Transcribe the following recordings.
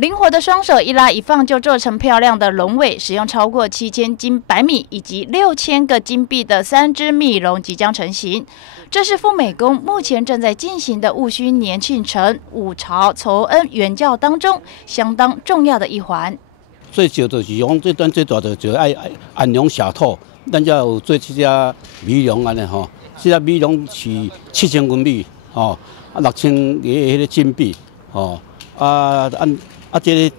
灵活的双手一拉一放就做成漂亮的龙尾，使用超过7000斤白米以及6000个金币的3只米龙即将成型。这是富美宫目前正在进行的戊戌年庆城五朝酬恩圆教当中相当重要的一环。最少就是讲，最大就爱安龙下土，咱才有做这只米龙安尼吼，这只米龙是7000斤米吼，6000个迄个金币吼，这个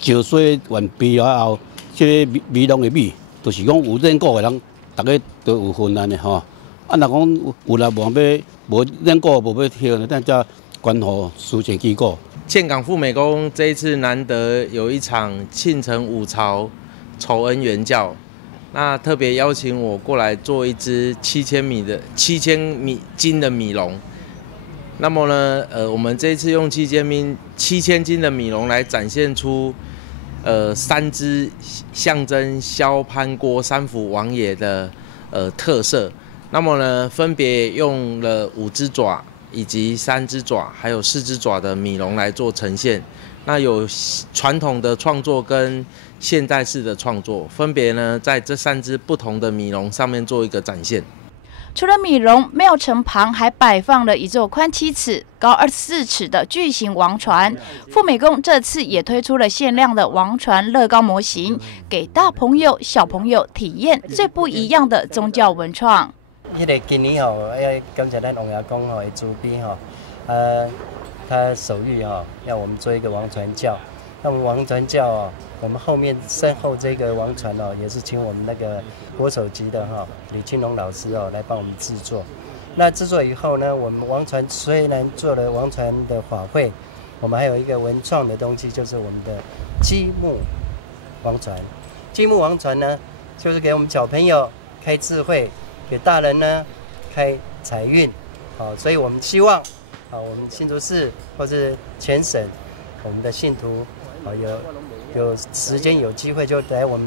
石水完毕了后，这个米龙的米，就是讲有认过的人，大家都有份安尼吼。若讲有来无认过无要挑呢，咱才关乎书检机构。岘港富美宫这一次难得有一场庆城五朝酬恩圆教，那特别邀请我过来做一只7000斤的米龙。那么呢，我们这一次用7000斤的米龙来展现出3只象征萧潘郭3府王爷的特色。那么呢，分别用了5只爪，以及3只爪，还有4只爪的米龙来做呈现。那有传统的创作跟现代式的创作，分别呢在这3只不同的米龙上面做一个展现。除了米龙，庙城旁还摆放了一座宽7尺、高24尺的巨型王船。富美宫这次也推出了限量的王船乐高模型，给大朋友、小朋友体验最不一样的宗教文创。今年要感谢咱王爷公的主编他手谕要我们做一个王传教。那我们王传教我们身后这个王船也是请我们那个国手级的吕青龙老师来帮我们制作。那制作以后呢，我们王船虽然做了王船的法会，我们还有一个文创的东西，就是我们的积木王船。积木王船呢，就是给我们小朋友开智慧，给大人呢开财运。所以我们希望我们新竹市或是全省我们的信徒有时间有机会就来我们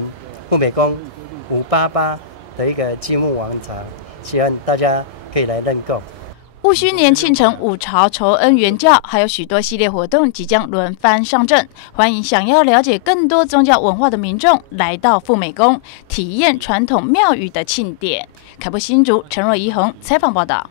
富美宫588的一个积木王场，希望大家可以来认购。戊戌年庆城五朝酬恩圆教，还有许多系列活动即将轮番上阵，欢迎想要了解更多宗教文化的民众来到富美宫，体验传统庙宇的庆典。凯播新竹陈若仪恒采访报道。